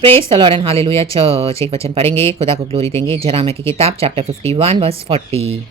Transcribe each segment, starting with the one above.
Praise the Lord and hallelujah church. एक वचन पढ़ेंगे, खुदा को ग्लोरी देंगे। जराम की किताब चैप्टर 51 वर्स 40।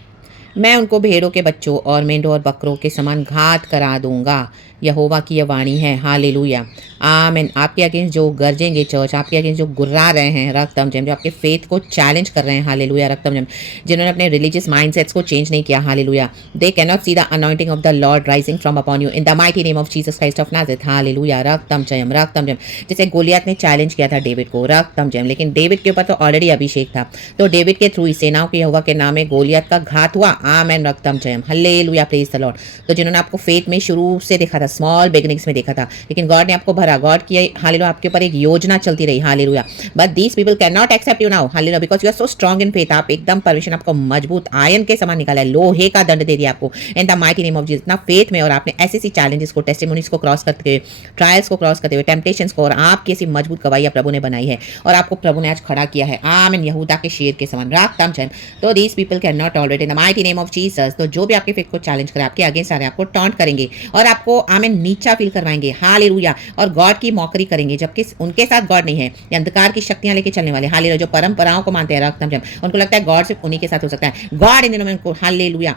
मैं उनको भेड़ों के बच्चों और मेंढों और बकरों के समान घात करा दूंगा, यहोवा की यह वाणी है। हालेलुया आमीन। आपके अगेंस्ट जो गरजेंगे चर्च, आपके अगेंस्ट जो गुर्रा रहे हैं रक्तम जम, जो आपके फेथ को चैलेंज कर रहे हैं, हालेलुया रक्तम जम, जिन्होंने अपने रिलीजियस माइंडसेट्स को चेंज नहीं किया, hallelujah, they can not see the anointing of the Lord rising from upon you in the mighty name of Jesus Christ of Nazareth. Hallelujah रक्तम जयम रक्तम जयम। जैसे गोलियत ने चैलेंज किया था डेविड को, रक्तम जयम, लेकिन डेविड के ऊपर तो ऑलरेडी अभिषेक था, तो डेविड के थ्रू सेनाओं के यहोवा के नाम में गोलियत का घात हुआ। आमेन रक्तम Jayam hallelujah praise the Lord. तो जिन्होंने आपको फेथ में शुरू से देखा था, स्मॉल बिगिनिंग्स में देखा था, लेकिन गॉड ने आपको भरा, गॉड की हालेलुया आपके ऊपर एक योजना चलती रही, hallelujah, but these people can not accept you now, hallelujah, because you are so strong in faith. आप एकदम परमेश्वर आपको मजबूत आयन के समान निकाला है, लोहे का दंड दे दिया आपको इन the mighty name of Jesus. इतना फेथ में और आपने ऐसी ऐसी चैलेंजेस को, टेस्टिमोनीज को क्रॉस करते हुए, ट्रायल्स को क्रॉस करते हुए, टेम्पटेशंस को, और आपकी ऐसी मजबूत गवाही प्रभु ने बनाई है और आपको प्रभु ने आज खड़ा किया है। आमीन यहूदा के शेर के समान राक्तम जन। तो these people can not tolerate in the mighty name of Jesus. तो जो भी आपके फेथ को चैलेंज करे, आपके अगेंस्ट आ रहे हैं, आपको टॉन्ट करेंगे और आपको आमीन नीचा फील करवाएंगे, हालेलुया, और गॉड की मौकरी करेंगे, जबकि उनके साथ गॉड नहीं है, ये अंधकार की शक्तियां लेके चलने वाले, हालेलुया, जो परंपराओं को मानते हैं रक्तम जन, उनको लगता है गॉड सिर्फ उन्हीं के साथ हो सकता है। गॉड इन दिनों में उनको हालेलुया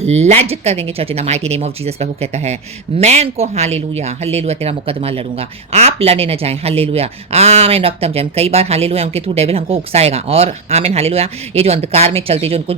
लज्जित कर देंगे church in the mighty name of Jesus. प्रभु कहता है मैं उनको हालेलुया हल्लेलुया तेरा मुकदमा लड़ूंगा, आप लड़ने न जाएं, हालेलुया आमीन रक्तम जम। कई बार हालेलुया उनके थ्रू डेविल हमको उकसाएगा, और आमीन हालेलुया ये जो अंधकार में चलते, जो उनको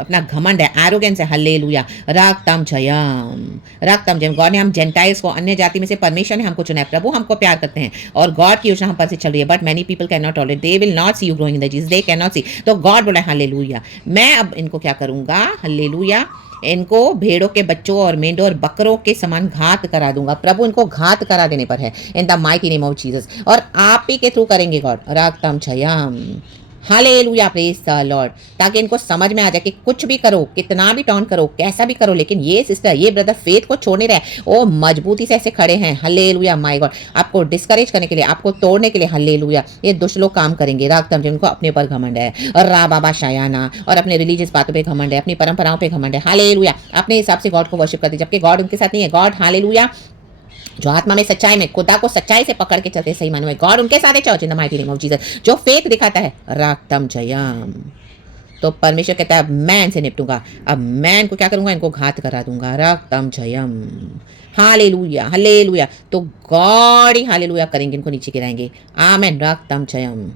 अपना घमंड है, एरोगेंस है, हालेलुया रक्तम जयम रक्तम जयम। गॉड ने हम जेंटाइल्स को, अन्य जाति में से परमेश्वर ने हमको चुना है, प्रभु हमको प्यार करते हैं और गॉड की योजना हम पर से चल रही है, but many people can not tolerate, they will not see you growing in the Jesus, they can not see. तो गॉड बोला हालेलुया मैं अब इनको क्या करूंगा, हालेलुया इनको भेड़ों के बच्चों और मेंढों और बकरों के समान घात करा दूंगा। प्रभु इनको घात करा देने पर है in the mighty name of Jesus, और आप ही के थ्रू करेंगे गॉड राक्तम छयाम हालेलुया प्रेज द लॉर्ड। ताकि इनको समझ में आ जाए कि कुछ भी करो, कितना भी टॉन्ट करो, कैसा भी करो, लेकिन ये सिस्टर, ये ब्रदर फेथ को छोड़ने रहे, वो मजबूती से ऐसे खड़े हैं, हालेलुया माय गॉड, आपको डिस्करेज करने के लिए, आपको तोड़ने के लिए, हालेलुया ये दुष्ट लोग काम करेंगे राक्तम, जिनको अपने ऊपर घमंड है और रा बाबा शायाना, और अपने रिलीजियस बातों पे घमंड है, अपनी परंपराओं पे घमंड है, हालेलुया अपने हिसाब से गॉड को वर्शिप करते, जबकि गॉड उनके साथ नहीं है। गॉड हालेलुया जो आत्मा में सच्चाई में खुदा को सच्चाई से पकड़ के चलते, सही मानो है, गॉड उनके साथ है church in the mighty name of Jesus, जो फेथ दिखाता है राक्तम जयम। तो परमेश्वर कहता है मैं इनसे निपटूंगा, अब मैं इनको क्या करूंगा, इनको घात करा दूंगा राक्तम जयम हालेलुया हालेलुया। तो गॉड ही हालेलुया करेंगे, इनको नीचे गिराएंगे, आमेन राक्तम जयम।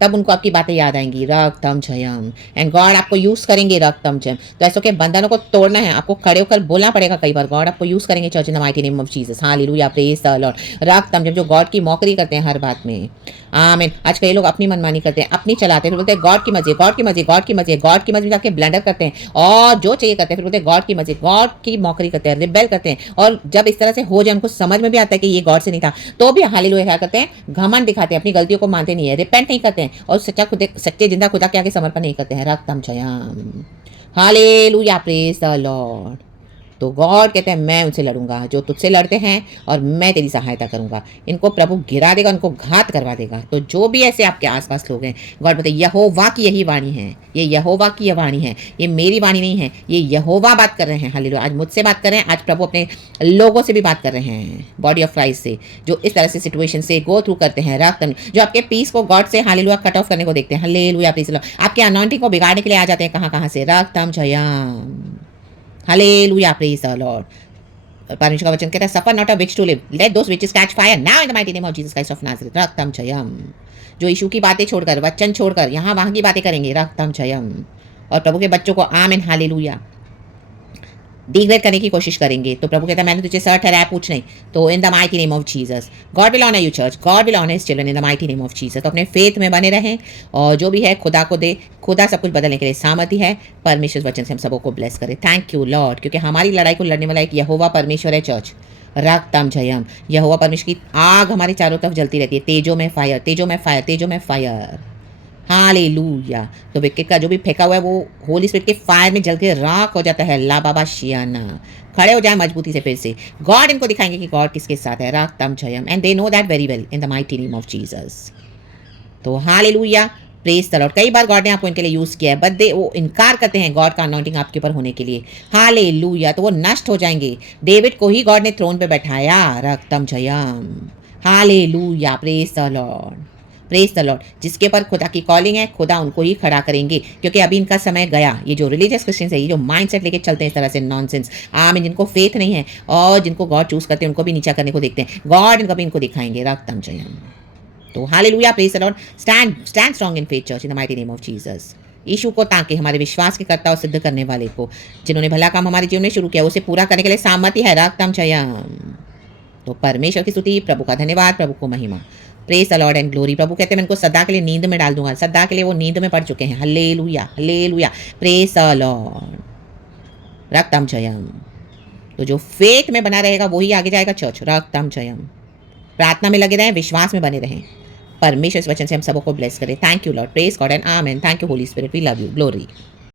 तब उनको आपकी बातें याद आएंगी रक्तम जयम, एंड गॉड आपको यूज करेंगे रक्तम जयम। तो ऐसो के बंधनों को तोड़ना है, आपको खड़े होकर बोलना पड़ेगा कई बार, गॉड आपको यूज करेंगे church in the mighty name of Jesus, hallelujah praise the Lord रक्तम जयम। जो गॉड की मौकरी करते हैं हर बात में, आमीन। आज कई लोग अपनी मनमानी करते हैं, अपनी चलाते हैं, फिर बोलते हैं गॉड की मर्जी, गॉड की मर्जी, गॉड की मर्जी, गॉड की मर्जी जाके ब्लंडर करते हैं और जो चाहिए करते हैं, फिर बोलते हैं गॉड की मर्जी, गॉड की मौकरी करते हैं, रिबेल करते हैं, और जब इस तरह से हो जाए, उनको समझ में भी आता है कि ये गॉड से नहीं था, तो भी हालेलुया क्या करते हैं, घमंड दिखाते हैं, अपनी गलतियों को मानते नहीं है, रिपेंट नहीं करते हैं, और सच्चे जिंदा खुदा के आगे समर्पण नहीं करते हैं रक्तम जयम हालेलुया प्रेज द लॉर्ड। तो गॉड कहते हैं मैं उनसे लड़ूंगा जो तुझसे लड़ते हैं, और मैं तेरी सहायता करूंगा, इनको प्रभु गिरा देगा, उनको घात करवा देगा। तो जो भी ऐसे आपके आसपास लोग हैं, गॉड बोलते यहोवा की यही वाणी है, ये यहोवा की यह वाणी है, ये मेरी वाणी नहीं है, ये यहोवा बात कर रहे हैं, हालेलुया। आज मुझसे बात कर रहे हैं, आज प्रभु अपने लोगों से भी बात कर रहे हैं, बॉडी ऑफ क्राइस्ट से, जो इस तरह से सिचुएशन से गो थ्रू करते हैं रक्त, जो आपके पीस को गॉड से हालेलुया कट ऑफ करने को देखते हैं, हालेलुया प्लीज, आपके अनॉइंटिंग को बिगाड़ने के लिए आ जाते हैं, कहाँ कहाँ से रक्तम जयम हालेलुया प्रेज द लॉर्ड। परमेश्वर का वचन कहता है suffer not a witch to live, let those witches catch fire now in the mighty name of Jesus Christ of Nazareth रक्तम जयम। जो यीशु की बातें छोड़कर, वचन छोड़कर यहाँ वहाँ की बातें करेंगे रक्तम जयम, और प्रभु के बच्चों को आमीन हालेलुया डिग्रेड करने की कोशिश करेंगे, तो प्रभु कहता है मैंने तुझे सर ठहराया पूछ नहीं, तो in the mighty name of Jesus God will honour you church, God will honour his children in the mighty name of Jesus. तो अपने फेथ में बने रहें, और जो भी है खुदा को दे, खुदा सब कुछ बदलने के लिए सामर्थ्य है। परमेश्वर वचन से हम सबको ब्लेस करें, थैंक यू लॉर्ड, क्योंकि हमारी लड़ाई को लड़ने वाला एक यहोवा परमेश्वर है चर्च रक्तम जयम। यहोवा परमेश्वर की आग हमारे चारों तरफ जलती रहती है, तेजों में फायर, तेजों में फायर, तेजों में फायर हालेलुया। तो विकेट का जो भी फेंका हुआ है वो होली स्पिरिट के फायर में जल के राख हो जाता है, ला बाबा शियाना। खड़े हो जाए मजबूती से फिर से, गॉड इनको दिखाएंगे कि गॉड किसके साथ है राक्तम जयम, and they know that very well in the mighty name of Jesus. तो हालेलुया प्रेज द लॉर्ड। कई बार गॉड ने आपको इनके लिए यूज किया है, बट दे वो इनकार करते हैं गॉड का अनॉइंटिंग आपके ऊपर होने के लिए, हालेलुया, तो वो नष्ट हो जाएंगे। डेविड को ही गॉड ने थ्रोन पे बैठाया रक्तम जयम hallelujah praise the Lord. Praise the Lord. जिसके ऊपर खुदा की कॉलिंग है, खुदा उनको ही खड़ा करेंगे, क्योंकि अभी इनका समय गया। ये जो रिलीजियस क्रिश्चियंस है, ये जो माइंडसेट लेके चलते हैं इस तरह से नॉनसेंस, आमीन, जिनको फेथ नहीं है और जिनको गॉड चूज करते हैं उनको भी नीचा करने को देखते हैं, गॉड इनको भी इनको दिखाएंगे। रक्तम जयम। तो hallelujah, praise the Lord. Stand strong in faith church in the mighty name of Jesus. यीशु को ताकि हमारे विश्वास के कर्ता और सिद्ध करने वाले को, जिन्होंने भला काम हमारे जीवन में शुरू किया, उसे पूरा करने के लिए सामर्थ्य है। रक्तम जयम। तो परमेश्वर की स्तुति, प्रभु का धन्यवाद, प्रभु को महिमा। Praise the Lord and glory. प्रभु कहते हैं मैं इनको सदा के लिए नींद में डाल दूंगा। सदा के लिए वो नींद में पड़ चुके हैं। Hallelujah, hallelujah, praise the Lord. रक्तम जयम। तो जो फेथ में बना रहेगा वही आगे जाएगा चर्च। रक्तम जयम। प्रार्थना में लगे रहें, विश्वास में बने रहें। परमेश्वर इस वचन से हम सबको ब्लेस करें। Thank you Lord, praise God and amen. Thank you holy spirit, we love you, glory.